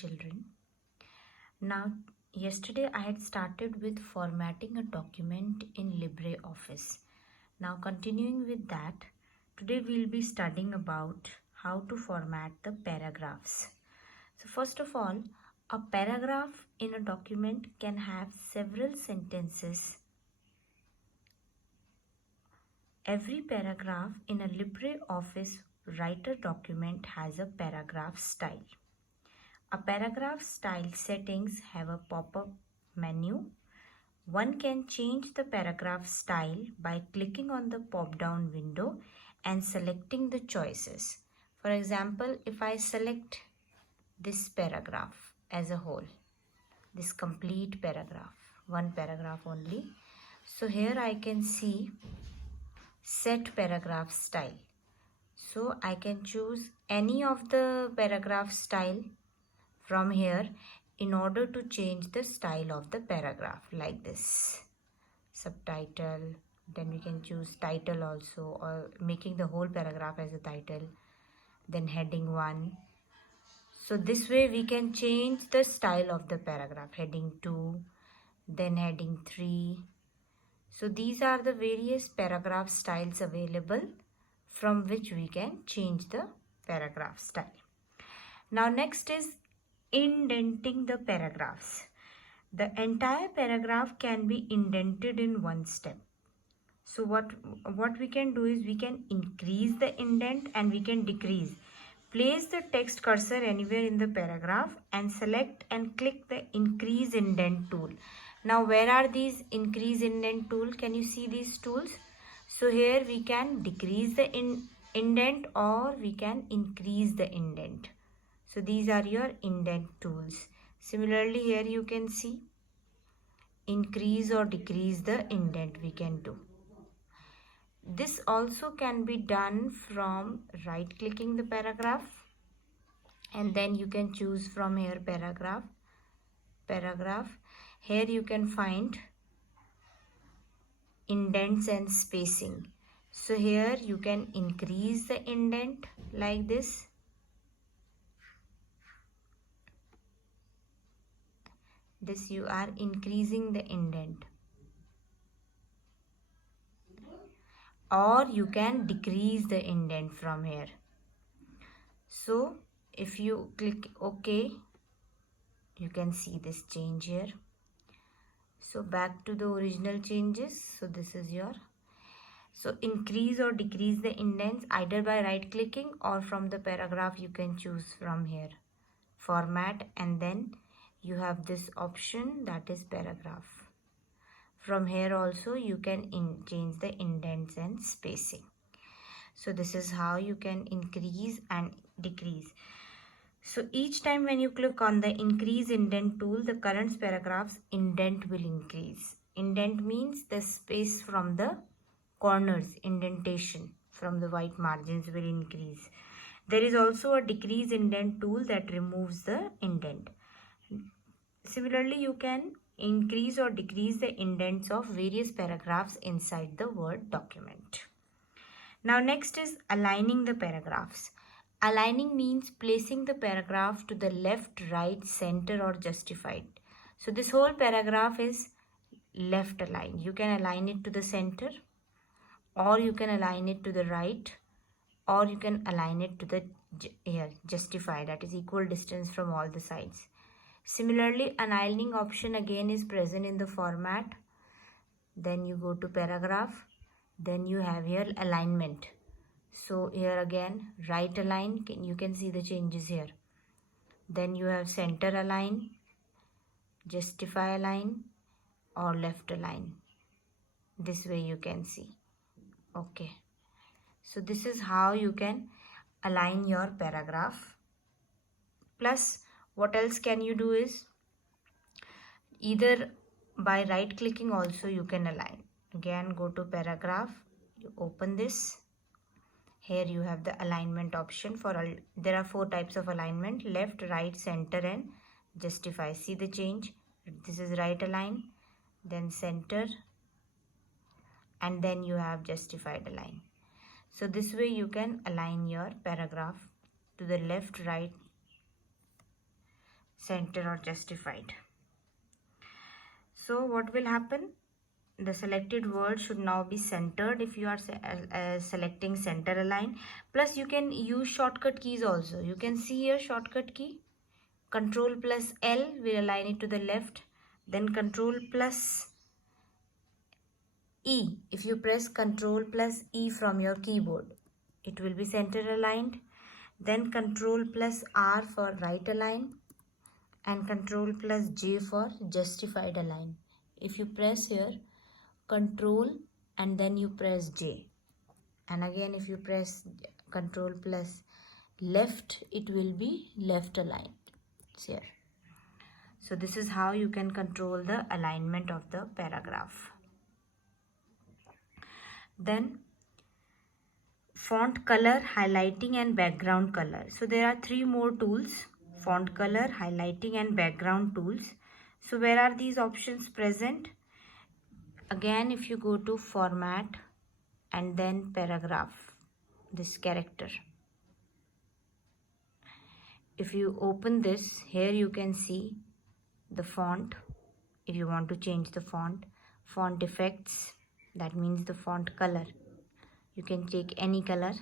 children. Now, yesterday I had started with formatting a document in LibreOffice. Now, continuing with that, today we'll be studying about how to format the paragraphs. So, first of all, a paragraph in a document can have several sentences. Every paragraph in a LibreOffice Writer document has a paragraph style. A paragraph style settings have a pop-up menu. One can change the paragraph style by clicking on the pop-down window and selecting the choices. For example, if I select this paragraph as a whole, this complete paragraph, one paragraph only. So here I can see set paragraph style. So I can choose any of the paragraph style from here in order to change the style of the paragraph, like this. Subtitle, then we can choose title also, or making the whole paragraph as a title, then heading 1. So this way we can change the style of the paragraph. Heading 2, then heading 3. So these are the various paragraph styles available from which we can change the paragraph style. Now next is indenting the paragraphs. The entire paragraph can be indented in one step. So what we can do is we can increase the indent and we can decrease. Place the text cursor anywhere in the paragraph and select and click the increase indent tool. Now where are these increase indent tool? Can you see these tools? So here we can decrease the indent or we can increase the indent. So these are your indent tools. Similarly here you can see increase or decrease the indent we can do. This also can be done from right clicking the paragraph, and then you can choose from here paragraph. Here you can find indents and spacing. So here you can increase the indent like this. This you are increasing the indent. Or you can decrease the indent from here. So if you click OK, you can see this change here. So back to the original changes. So this is your, so increase or decrease the indents either by right clicking or from the paragraph you can choose from here format, and then you have this option that is paragraph. From here also you can change the indents and spacing. So this is how you can increase and decrease. So each time when you click on the increase indent tool, the current paragraph's indent will increase. Indent means the space from the corners, indentation from the white margins will increase. There is also a decrease indent tool that removes the indent. Similarly, you can increase or decrease the indents of various paragraphs inside the Word document. Now next is aligning the paragraphs. Aligning means placing the paragraph to the left, right, center or justified. So this whole paragraph is left aligned. You can align it to the center, or you can align it to the right, or you can align it to the justify, that is equal distance from all the sides. Similarly, an aligning option again is present in the format. Then you go to paragraph. Then you have here alignment. So here again right align, you can see the changes here. Then you have center align, justify align, or left align. This way you can see. Okay. So this is how you can align your paragraph. Plus what else can you do is either by right clicking also you can align. Again go to paragraph, you open this. Here you have the alignment option for all. There are 4 types of alignment: left, right, center and justify. See the change. This is right align, then center, and then you have justified align. So this way you can align your paragraph to the left, right, center or justified. So what will happen? The selected word should now be centered if you are selecting center align. Plus you can use shortcut keys also. You can see here shortcut key. Control plus L will align it to the left. Then Control plus E. If you press Control plus E from your keyboard, it will be center aligned. Then Control plus R for right align. And Control plus J for justified align. If you press here Control and then you press J, and again if you press Control plus left, it will be left aligned. It's here. So this is how you can control the alignment of the paragraph. Then font color, highlighting and background color. So there are three more tools: font color, highlighting and background tools. So where are these options present? Again, if you go to format and then paragraph, this character, if you open this, here you can see the font. If you want to change the font effects, that means the font color, you can take any color.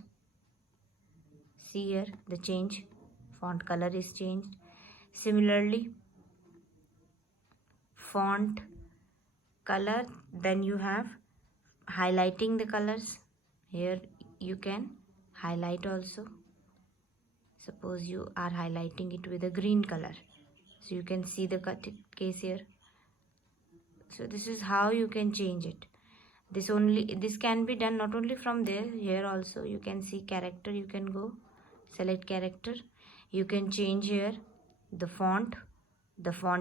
See here the change, font color is changed. Similarly, font color, then you have highlighting the colors. Here you can highlight also. Suppose you are highlighting it with a green color, so you can see the case here. So this is how you can change it. This can be done not only from there, here also you can see character. You can go select character, you can change here the font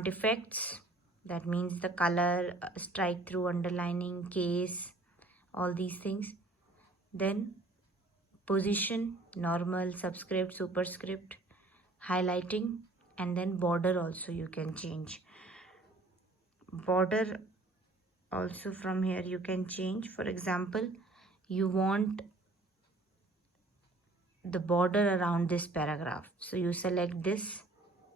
effects, that means the color, strike through, underlining, case, all these things. Then position, normal, subscript, superscript, highlighting, and then border also you can change. Border also from here you can change. For example, you want the border around this paragraph, so you select this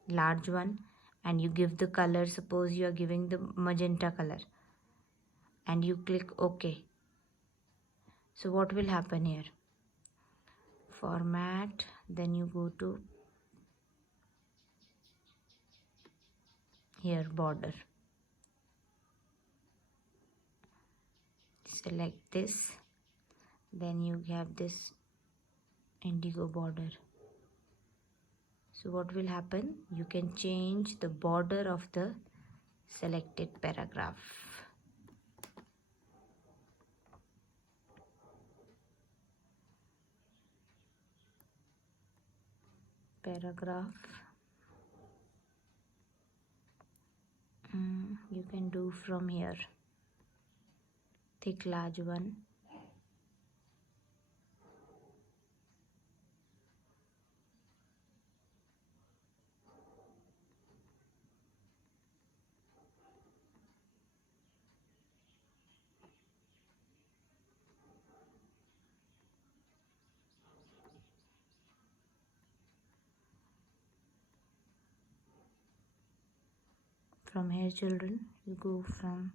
large one and you give the color. Suppose you are giving the magenta color and you click OK. So what will happen here? Format, then you go to here border, select this, then you have this indigo border. So what will happen? You can change the border of the selected paragraph. You can do from here, thick large one. From here children, you go from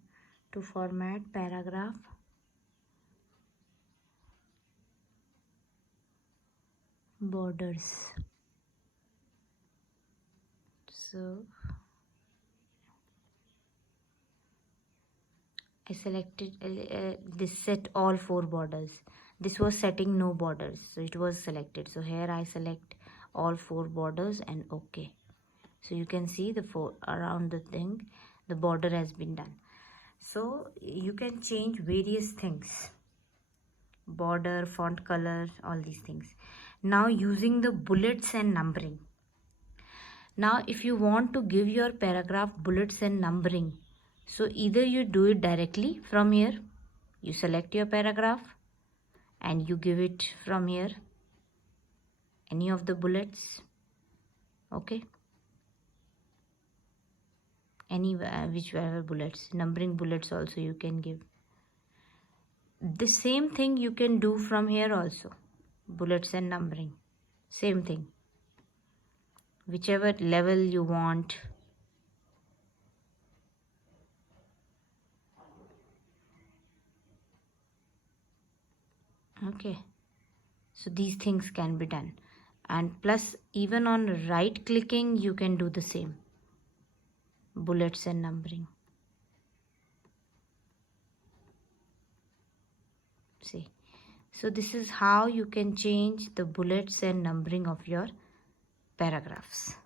to format, paragraph, borders. So I selected this, set all 4 borders. This was setting no borders, so it was selected. So here I select all 4 borders and OK. So you can see the 4 around the thing, the border has been done. So you can change various things, border, font color, all these things. Now using the bullets and numbering. Now if you want to give your paragraph bullets and numbering, so either you do it directly from here, you select your paragraph and you give it from here, any of the bullets, okay, any whichever bullets, numbering bullets also you can give. The same thing you can do from here also, bullets and numbering, same thing. whichever level you want. Okay, so these things can be done, and plus even on right clicking you can do the same, bullets and numbering. See, so this is how you can change the bullets and numbering of your paragraphs.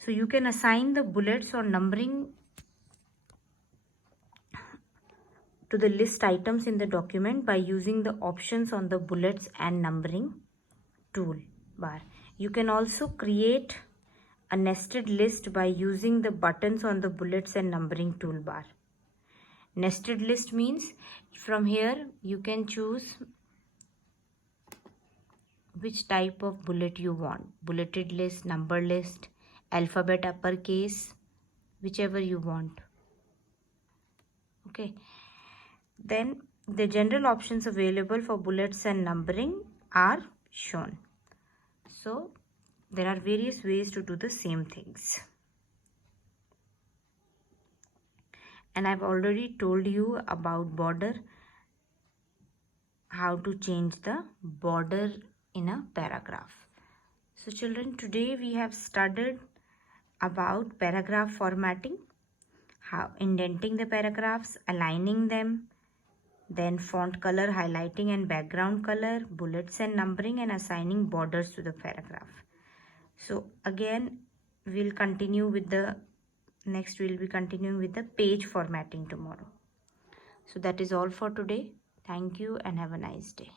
So you can assign the bullets or numbering to the list items in the document by using the options on the bullets and numbering toolbar. You can also create a nested list by using the buttons on the bullets and numbering toolbar. Nested list means from here you can choose which type of bullet you want. Bulleted list, number list, alphabet uppercase, whichever you want. Okay. Then the general options available for bullets and numbering are shown. So there are various ways to do the same things. And I've already told you about border, how to change the border in a paragraph. So children, today we have studied about paragraph formatting, how indenting the paragraphs, aligning them, then font color, highlighting and background color, bullets and numbering, and assigning borders to the paragraph. So again we'll continue with the next, we'll be continuing with the page formatting tomorrow. So that is all for today. Thank you and have a nice day.